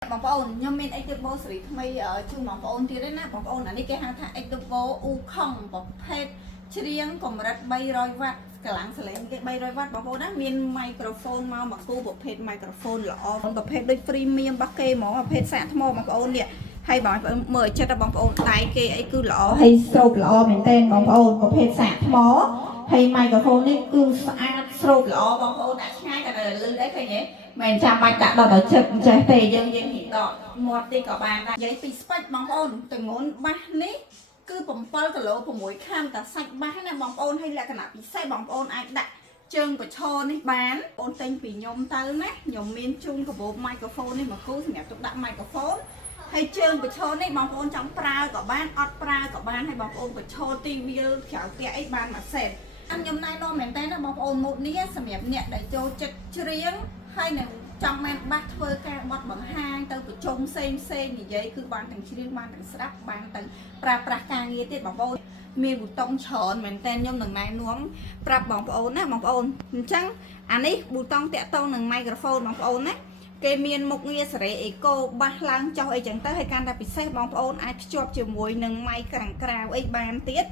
បងប្អូនខ្ញុំមាន Active សេរីថ្មីជូនបងប្អូនទៀតទេណាបងប្អូនអានេះគេហៅថា Active អ៊ូខុងប្រភេទច្រៀងកម្រិត300វ៉ាត់កម្លាំងសលេងគេ300វ៉ាត់បងប្អូនណាមាន microphone មកមួយគូប្រភេទ microphone ល្អប្រភេទដូច premium របស់គេហ្មងប្រភេទសាកថ្មបងប្អូននេះហើយបងប្អូនមើលចិត្តបងប្អូនដៃគេអីគឺល្អហើយស្រោបល្អមែនតើបងប្អូនប្រភេទសាកថ្មហើយ microphone នេះគឺស្អាតស្រោបល្អបងប្អូនដាក់ឆ្ងាយតែលឺដែរឃើញទេមិនចាំបាច់ដាក់ដល់ដល់ចិត្តចេះទេយើងនិយាយដកមាត់ទីក៏បានដែរនិយាយពីស្ពេចបងប្អូនទម្ងន់បាសនេះគឺ7គីឡូ6ខាំតែសាច់បាសណាបងប្អូនហើយលក្ខណៈពិសេសបងប្អូនអាចដាក់ជើងប្រឈរនេះបានបងទិញពីខ្ញុំទៅណាខ្ញុំមានជូនកាបូប microphone នេះមកគូសម្រាប់ទុកដាក់ microphone ហើយជើងប្រឈរនេះបងប្អូនចង់ប្រើក៏បានអត់ប្រើក៏បានហើយបងប្អូនប្រឈរទីវាលក្រៅផ្ទះអីបានមួយសេតខ្ញុំណែនាំមែនតើណាបងប្អូនម៉ូតនេះសម្រាប់អ្នកដែលចូលចិត្តច្រៀងហើយនឹងចង់បានបាសធ្វើការបត់បង្ហាញទៅប្រជុំផ្សេងនិយាយគឺបានទាំងច្រៀងបានទាំងស្ដាប់បានទាំងប្រើប្រាស់ការងារទៀតបងប្អូនមានប៊ូតុងច្រើនមែនតើខ្ញុំនឹងណែនាំប្រាប់បងប្អូនណាបងប្អូនអញ្ចឹងអានេះប៊ូតុងតាក់ទងនឹង microphone បងប្អូនណាគេមានមុខងារសេរីអេកូបាសឡើងចុះអីចឹងទៅហើយកាន់តែពិសេសបងប្អូនអាចភ្ជាប់ជាមួយនឹង mic ខាងក្រៅអីបានទៀត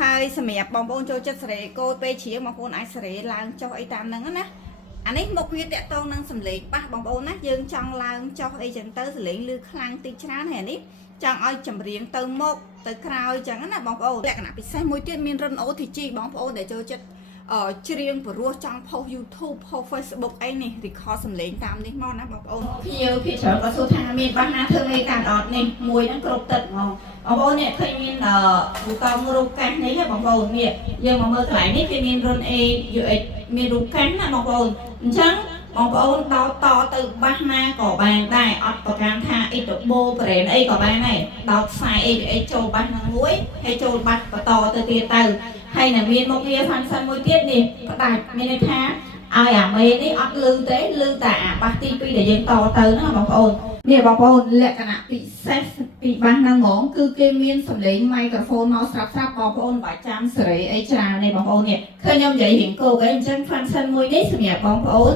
ហើយសម្រាប់បងប្អូនចូលចិត្តសេរីអេកូពេលច្រៀងបងប្អូនអាចសេរីឡើងចុះអីតាមហ្នឹងណាអានេះមុខវាតាក់ទងនឹងសំឡេងបាសបងប្អូនណាយើងចង់ឡើងចុះអីចឹងទៅសំឡេងឮខ្លាំងតិចច្រើនហើយនេះចង់ឲ្យចម្រៀងទៅមុខទៅក្រោយចឹងណាបងប្អូនលក្ខណៈពិសេសមួយទៀតមានរិន OTG បងប្អូនដែលចូលចិត្តច្រៀងព្រោះចង់ផុស YouTube ផុស Facebook អីនេះ record សំឡេងតាមនេះមកណាបងប្អូនភៀវភីច្រើនក៏សួរថាមានបាសណាធ្វើអីកាន់អត់នេះមួយហ្នឹងគ្រប់ទឹកហ្មងបងប្អូននេះឃើញមានប៊ូតុងរូបកាសនេះហ៎បងប្អូននេះយើងមកមើលកន្លែងនេះគេមានរុន A UX មានរូបកាសណាបងប្អូនអញ្ចឹងបងប្អូនដោតតទៅបាសណាក៏បានដែរអត់ប្រកាន់ថា Edible brand អីក៏បានដែរដោតខ្សែ AVX ចូលបាសហ្នឹងមួយហើយចូលបាសបន្តទៅទៀតទៅហើយនឹងមានមុខងារ function មួយទៀតនេះផ្ដាច់មានន័យថាឲ្យអាមេនេះអត់លឺទេលឺតែអាបាសទី2ដែលយើងតទៅណាបងប្អូននេះបងប្អូនលក្ខណៈពិសេសពីបាសហ្នឹងហ្មងគឺគេមានសំឡេង microphone មកស្រាប់បងប្អូនបើចាំសេរីអីច្រើននេះបងប្អូននេះឃើញខ្ញុំនិយាយរៀងគោកអីអញ្ចឹង function មួយនេះសម្រាប់បងប្អូន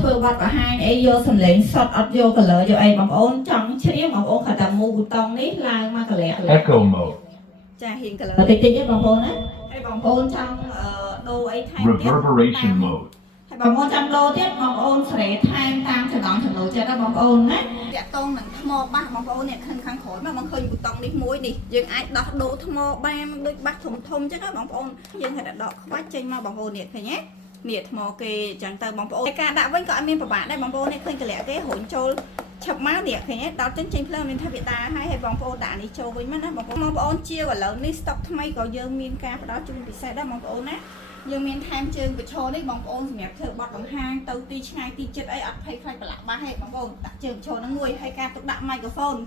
ធ្វើបាត់បង្ហាញអីយកសំឡេងសុតអត់យក color យកអីបងប្អូនចង់ច្រៀងបងប្អូនគាត់តែមូប៊ូតុងនេះឡើងមក color Echo mode ចារៀង color តិចតិចទេបងប្អូនណាហើយបងប្អូនចង់ដូរអីថែមទៀត Reverberation mode ហើយបងប្អូនចង់ដូរទៀតបងប្អូនស្រេថែមតាមចំណង់ចំណូលចិត្តណាបងប្អូនណាតាក់ទងនឹងថ្មបាសបងប្អូនអ្នកខាងក្រោយមកបងឃើញប៊ូតុងនេះមួយនេះយើងអាចដោះដូរថ្មបានដូចបាសធំអញ្ចឹងណាបងប្អូនយើងហៅថាដកខ្វាច់ចេញមកបងប្អូននេះឃើញទេនេះថ្មគេអញ្ចឹងទៅបងប្អូនការដាក់វិញក៏អត់មានប្របាកដែរបងប្អូននេះឃើញកលៈគេរុញចូលឆឹបមកនេះឃើញទេដល់ចេញភ្លើងមានថាវាដាហើយបងប្អូនដាក់នេះចូលវិញមកណាបងប្អូនជាឥឡូវនេះស្តុកថ្មីក៏យើងមានការផ្ដល់ជូនពិសេសដែរបងប្អូនណាយើងមានថែមជើងប្រឈរនេះបងប្អូនសម្រាប់ធ្វើបត់បង្ហាញទៅទីឆ្ងាយទីជិតអីអត់ភ័យខ្លាចប្រឡាក់បាសទេបងប្អូនដាក់ជើងប្រឈរហ្នឹងមួយហើយការទុកដាក់ microphone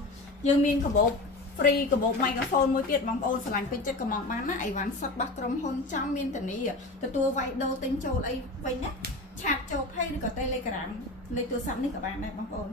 យើងមានកាបូប free កាបូប microphone មួយទៀតបងប្អូនឆ្លាញ់ពេញចិត្តក៏មកបានណាអីវ៉ាន់សុតបាសក្រុមហ៊ុនចង់មានតានីទទួលវាយដូរទិញចូលអីវិញណាឆាតចូល Pay ឬក៏ Telegram លេខទូរស័ព្ទនេះក៏បានដែរបងប្អូន